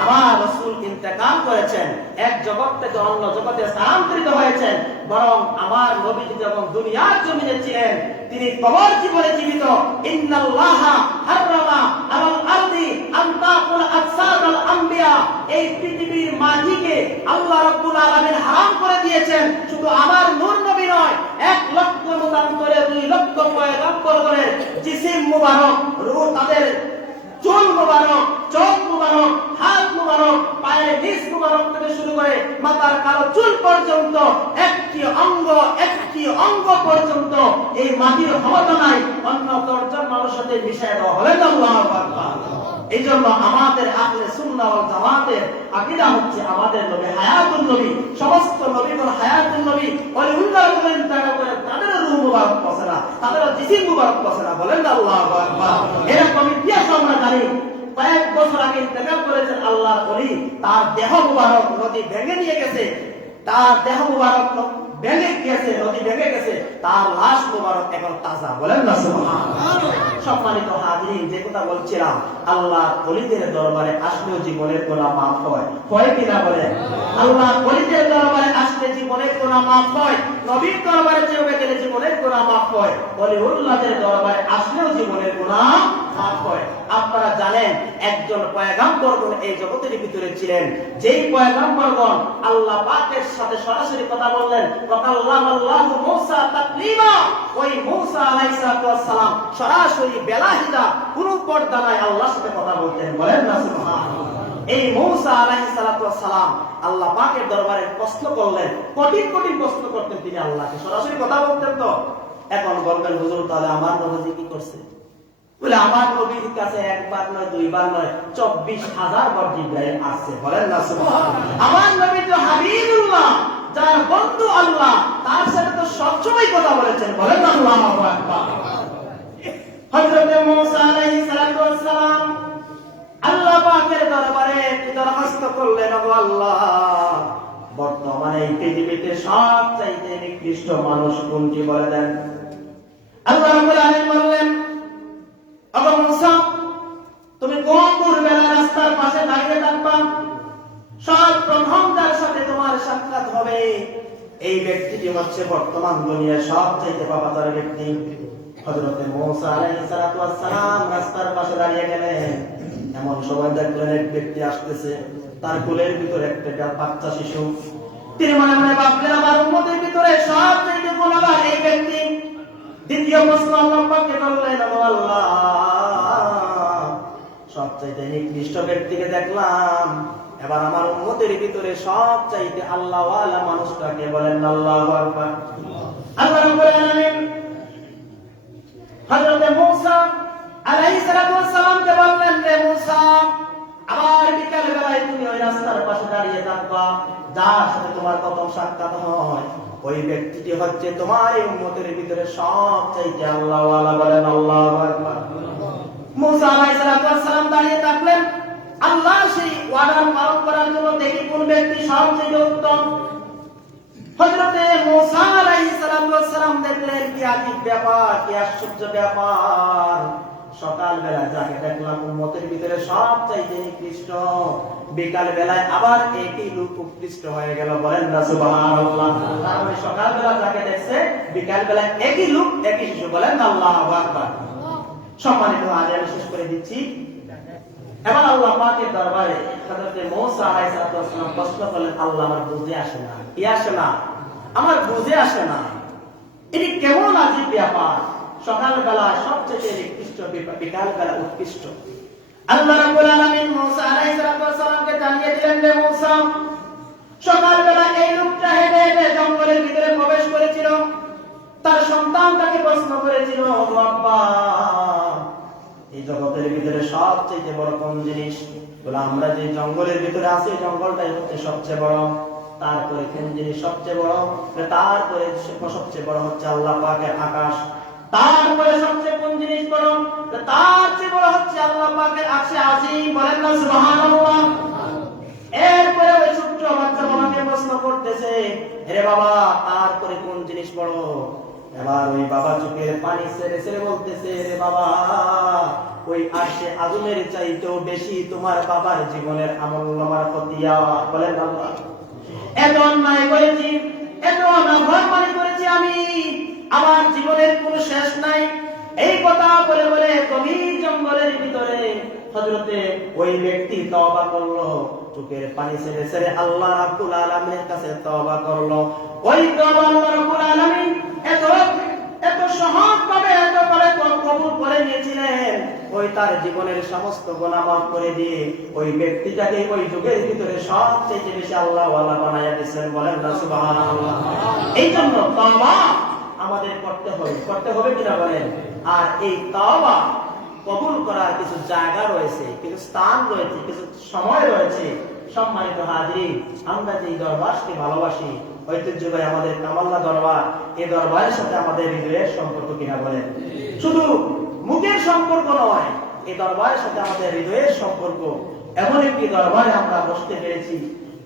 আমার রাসূল ইন্তেকাল করেছেন, এক জগৎ থেকে অন্য জগতে স্থানান্তরিত হয়েছেন, বরং আমার নবীজি যখন দুনিয়ার জমিনে ছিলেন তিনি কবর জীবনে জীবিত। ইন্নাল্লাহা হারামা আলাল আরদি আন তাকুল আজসাদাল আম্বিয়া, এই পৃথিবীর মাটিকে আল্লাহ রাব্বুল আলামিন হারাম করে দিয়েছেন। শুধু আমার নূর নবী নয়, ১ লক্ষ মতান্তরে ২ লক্ষ পয়গম্বরের জিসিম মুবারক, রূহ, তাদের চুল মুবারক, চোখ মুবারক, হাত মুবারক, পায়ের নিচ মুবারক থেকে শুরু করে মাথার কালো চুল পর্যন্ত একটি অঙ্গ পর্যন্ত এই মাটির ক্ষমতা নাই অন্য দশজন মানুষের সাথে মিশিয়ে দেওয়া হলেন আল্লাহু আকবার। এই জন্য আমাদের আহলে সুন্নাহ ওয়াল জামাতের আকীদা হচ্ছে আমাদের নবী হায়াতুন নবী, সমস্ত নবীগণ হায়াতুন নবী, ওলিউল্লাহ বলেন তারা করে তাদের রূহ মুবারক পৌঁছে না, তাদের জিসিম মুবারক পৌঁছে না, বলেন আল্লাহু আকবার। এরকম ইতিহাস আমরা জানি। কয়েক বছর আগে ইন্তেকাল করেছেন আল্লাহর ওলি, তার দেহ মুবারক নদী ভেঙে নিয়ে গেছে, তার দেহ মুবারক ভেঙে গেছে, নদী ভেঙে গেছে, তার লাশ মুবারক এখন তাজা, বলেন না সুবহানাল্লাহ। সম্মানিত হাজিরিন, যে কথা বলছিলাম, আল্লাহর ওলিদের দরবারে আসলেও জীবনের গুনাহ মাফ হয়, হয় কিনা বলেন? আল্লাহর ওলিদের দরবারে আসলে জীবনের গুনাহ মাফ হয়, নবীর দরবারে যেভাবে গেলে জীবনের গুনাহ মাফ হয়, ওলিউল্লাহদের দরবারে আসলেও জীবনের গুনাহ মাফ হয়। আপনারা জানেন একজন পয়গম্বরগণ এই জগতের ভিতরে ছিলেন, যেই পয়গম্বরগণ আল্লাহ পাকের সাথে সরাসরি কথা বললেন, কাল্লামাল্লাহু মূসা তাকলিমা। ওই মূসা আলাইহিস সালাম সরাসরি বেলাহিদা কোনো পর্দা নাই আল্লাহর সাথে কথা বলতেন, বলেন না সুবহানাল্লাহ। এই মূসা আলাইহিস সালাম আল্লাহ পাকের দরবারে প্রশ্ন করলেন, কঠিন কঠিন প্রশ্ন করতেন তিনি আল্লাহকে, সরাসরি কথা বলতেন। তো এখন বলবেন হুজুর তাহলে আমার নবী কি করছে? বলে আমার নবীর কাছে একবার নয় দুইবার নয় 24,000 বার জিবরাইল আসছে, বলেন না সুবহানাল্লাহ। আমার নবী তো হাবিবুল্লাহ, যার বন্ধু আল্লাহ, তার সাথে তো সবসময় কথা বলেছেন, বলেন আল্লাহু আকবার। হযরত মূসা আলাইহিস সালাম আল্লাহ পাকের দরবারে দরখাস্ত করলেন, ওগো আল্লাহ, বর্তমানে এই পৃথিবীতে সবচাইতে নিকৃষ্ট মানুষ কোনটি বলে দেন। আল্লাহ রাব্বুল আলামিন বললেন, ওগো মূসা, তুমি গম্বুর বেলা রাস্তার পাশে দাঁড়িয়ে থাকবা, সর্বপ্রথম যার সাথে তোমার সাক্ষাৎ হবে এই ব্যক্তিটি হচ্ছে বর্তমান দুনিয়ার সবচাইতে পাপাচার ব্যক্তি। হযরত মূসা আলাইহিস সালাম রাস্তার পাশে দাঁড়িয়ে গেলেন, এমন সময় দেখলেন এক ব্যক্তি আসতেছে, তার কোলের ভিতরে একটা বাচ্চা শিশু। তিনি মনে মনে ভাবলেন, আমার উম্মতের ভিতরে সবচাইতে গুনাহগার এই ব্যক্তি। দ্বিতীয় প্রশ্ন আল্লাহ পাককে করলেন, আল্লাহ, সবচাইতে নিকৃষ্ট ব্যক্তিকে দেখলাম, এবার আমার উম্মতের ভিতরে সবচাইতে আল্লাহওয়ালা মানুষটাকে বলেন, আল্লাহু আকবার। আল্লাহ রাব্বুল আলামিন হযরত মূসা আলাইহিস সালামকে বললেন, হে মূসা, আবার বিকাল বেলায় তুমি ওই রাস্তার পাশে দাঁড়িয়ে থাকবা, যার সাথে তোমার প্রথম সাক্ষাৎ হয় ওই ব্যক্তিটি হচ্ছে তোমার এই উম্মতের ভিতরে সবচাইতে আল্লাহওয়ালা, বলেন আল্লাহু আকবার। মূসা আলাইহিস সালাম দাঁড়িয়ে থাকলেন, আল্লাহ সেই ওয়াদা পালন করার জন্য দেখি কোন ব্যক্তি সবচেয়ে উত্তম। হযরতে মূসা আলাইহিস সালাম দেখলেন, কি আজীব ব্যাপার, কি আশ্চর্য ব্যাপার, সকাল বেলা যাকে দেখলাম উম্মতের ভিতরে সবচাইতে নিকৃষ্ট, বিকাল বেলায় আবার একই লোক উৎকৃষ্ট হয়ে গেল, বলেন না সুবহানাল্লাহ। তার মানে সকাল বেলা যাকে দেখছে বিকাল বেলায় একই লোক একই শিশু, বলেন আল্লাহু আকবার। সম্মানিত আজ আমি শেষ করে দিচ্ছি। এবার আল্লাহ পাকের দরবারে হযরত মূসা আলাইহিস সালাম প্রশ্ন করলেন, আল্লাহ, আমার বুঝে আসে না, কি আসে না, আমার বুঝে আসে না, এটি কেমন আজীব ব্যাপার, সকাল বেলা সবচেয়ে নিকৃষ্ট, বিকাল বেলা উৎকৃষ্ট। আল্লাহ রাব্বুল আলামিন মূসা আলাইহিস সালামকে জানিয়ে দিলেন, হে মূসা, সকাল বেলা এই লোকটা হেঁটে হেঁটে জঙ্গলের ভিতরে প্রবেশ করেছিল, তার সন্তান তাকে প্রশ্ন করেছিল, আব্বা, এই জগতের ভিতরে সবচেয়ে বড় কোন জিনিস? বলে, আমরা যে জঙ্গলের ভিতরে আছি জঙ্গলটাই হচ্ছে সবচেয়ে বড়, তারপরে কোন জিনিস সবচেয়ে বড়? তারপরে সবচেয়ে বড় হচ্ছে আল্লাহ পাকের আকাশ, তারপরে সবচেয়ে কোন জিনিস বড়? তার চেয়ে বড় হচ্ছে আল্লাহ পাকের আরশে আজিম, বলেন না সুবহানাল্লাহ। এরপরে ওই ছোট্ট বাচ্চা বাবাকে প্রশ্ন করতেছে, রে বাবা, তারপরে কোন জিনিস বড়? এবার ওই বাবা চোখের পানি ছেড়ে ছেড়ে বলতেছে, রে বাবা, ওই আরশে আযমের চাইতেও বেশি তোমার বাবার জীবনের আমলনামার খতিয়া, বলেন আল্লাহ। এত অন্যায় করেছি, এত নাফরমানি করেছি আমি, আমার জীবনের কোনো শেষ নাই। এই কথা বলে বলে গভীর জঙ্গলের ভিতরে হযরতে ওই ব্যক্তি তওবা করলো, চোখের পানি ছেড়ে ছেড়ে আল্লাহ রাব্বুল আলামিনের কাছে তওবা করলো। ওই তওবা আল্লাহ রাব্বুল আলামিন এত সহজভাবে এত করে কবুল করে নিয়েছিলেন, ওই তার জীবনের সমস্ত গুনাহ মাফ করে দিয়ে ওই ব্যক্তিটাকে ওই যুগের ভিতরে সবচেয়ে বেশি আল্লাহওয়ালা বানায়া দিয়েছেন, বলেন না সুবহানাল্লাহ। এই জন্য তওবা আমাদের করতে হবে কিনা বলেন। আর এই তওবা কবুল করার কিছু জায়গা রয়েছে, কিছু স্থান রয়েছে, কিছু সময় রয়েছে। সম্মানিত হাজিরিন, আমরা যে দরবারকে ভালোবাসি, ঐতিহ্যবাহী আমাদের কামাল্লা দরবার, এই দরবারের সাথে আমাদের হৃদয়ের সম্পর্ক কিনা বলেন? শুধু মুখের সম্পর্ক নয়, এই দরবারের সাথে আমাদের হৃদয়ের সম্পর্ক। এমন একটি দরবারে আমরা বসতে পেরেছি,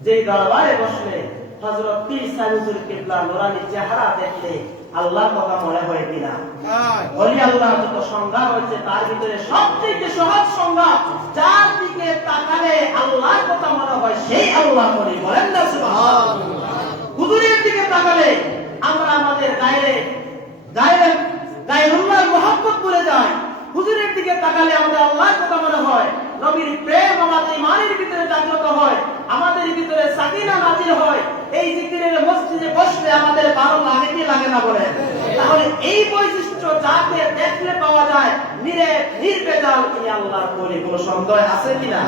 যে দরবারে বসলে হযরত পীর সাইদুল কিবলা নুরানি চেহারা দেখলে আল্লাহর কথা মনে হয় কিনা? ওলি আল্লাহ যত সংজ্ঞা হয়েছে তার ভিতরে সবথেকে সহজ সংজ্ঞা, যার দিকে তাকালে আল্লাহর কথা মনে হয় সেই আল্লাহ বলি। বলেন না সুবহানাল্লাহ। হুজুরের দিকে তাকালে আমরা আমাদের গায়রুল্লাহর মুহাব্বত ভুলে যাই। হুজুরের দিকে তাকালে আমাদের আল্লাহর কথা মনে হয়, নবীর প্রেম আমাদের ইমানের ভিতরে জাগ্রত হয়, আমাদের ভিতরে সাকিনা নাজিল হয়। এই জিকিরের মসজিদে বসলে আমাদের ভালো লাগে কি লাগে না বলেন? তাহলে এই বৈশিষ্ট্য যাকে দেখলে পাওয়া যায়, নির্ভেজাল তিনি আল্লাহর বলি। কোনো সন্দেহ আছে কিনা?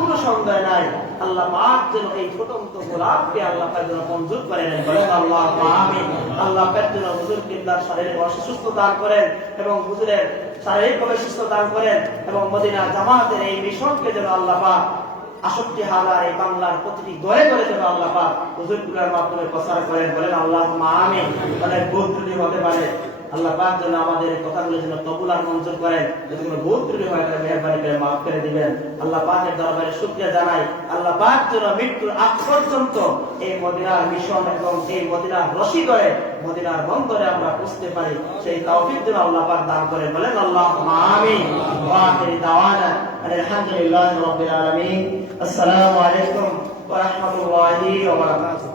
কোনো সন্দেহ নাই। আল্লাহ পাক যেন এই ফুটন্ত গোলাপকে আল্লাহ পাক যেন মঞ্জুর করে নেন। বলেন আল্লাহুম্মা আমিন। আল্লাহ পাক যেন হুজুর কিবলার শারীরিক সুস্থ দান করেন এবং হুজুরের শারীরিকভাবে সুস্থ দান করেন এবং মদিনা জামাতের এই মিশনকে যেন আল্লাহ পাক ৬৮,০০০ এই বাংলার প্রতিটি ঘরে ঘরে যেন আল্লাহ পাক হুজুর কিবলার মাধ্যমে প্রচার করেন। বলেন আল্লাহুম্মা আমিন। অনেক ভুল ত্রুটি হতে পারে, আল্লাহ পাক যেন আমাদের কথাগুলো যেন কবুল আর মঞ্জুর করেন। যদি কোনো ভুল ত্রুটি হয় তাহলে মেহেরবানি করে মাফ করে দিবেন। আল্লাহ পাকের দরবারে শুকরিয়া জানাই। আল্লাহ পাক যেন মৃত্যুর আগ পর্যন্ত এই মদিনার মিশন এবং এই মদিনার রশি ধরে মদিনার বন্দরে আমরা পৌঁছতে পারি, সেই তৌফিক যেন আল্লাহ পাক দান করেন। বলেন আল্লাহুম্মা আমিন। ওয়া আখিরু দাওয়ানা আলহামদুলিল্লাহি রাব্বিল আলামিন। আসসালামু আলাইকুম ওয়া রাহমাতুল্লাহি ওয়া বারাকাতুহু।